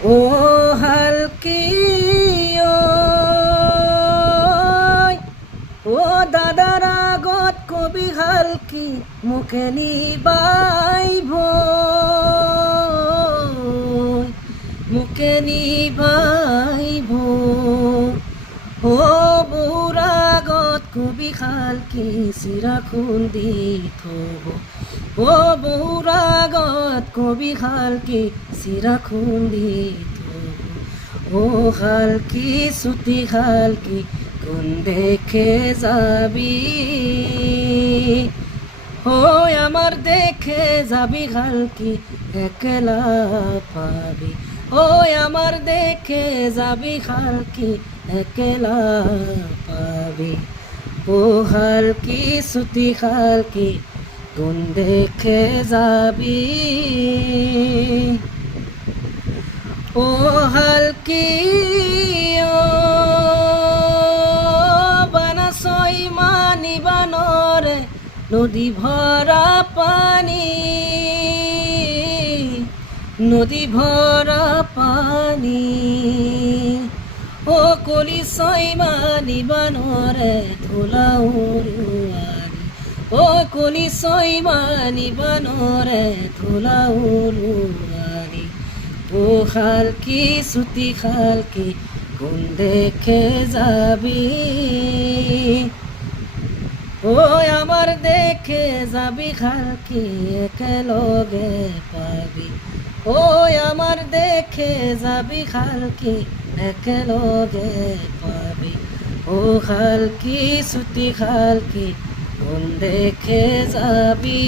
ও হালকি ও দাদার আগত কবি হালকি মুখে নিবাইব মুখে নিবাইব ও বউর আগত কবি হালকি চিৰা খুন্দি থব ও বউর আগত কবি হালকি চিৰা খুন্দি থব ও হালকি ছুটি হালকি কোন দেখে যাবি ওই আমার দেখে যাবি হালকি একলা পাবি ওই আমার দেখে যাবি হালকি একলা পাবি ও হালকি ছুটি হালকি কোন দেখে যাবি ও হালকি নদী ভরা পানি নদী ভরা পানি ও কলি সৈমানি বানরে ধুলা উড়ুয়ারি ও কলি সৈমানি বানরে ধুলা উড়ুয়ারি ও হালকি ছুটি হালকি কোন দেখে যাবি ওই আমার দেখে যাবি হালকি একেলগে পাবি ওই আমার দেখে যাবি হালকি একেলগে পাবি ও হালকি ছুটি হালকি কোন দেখে যাবি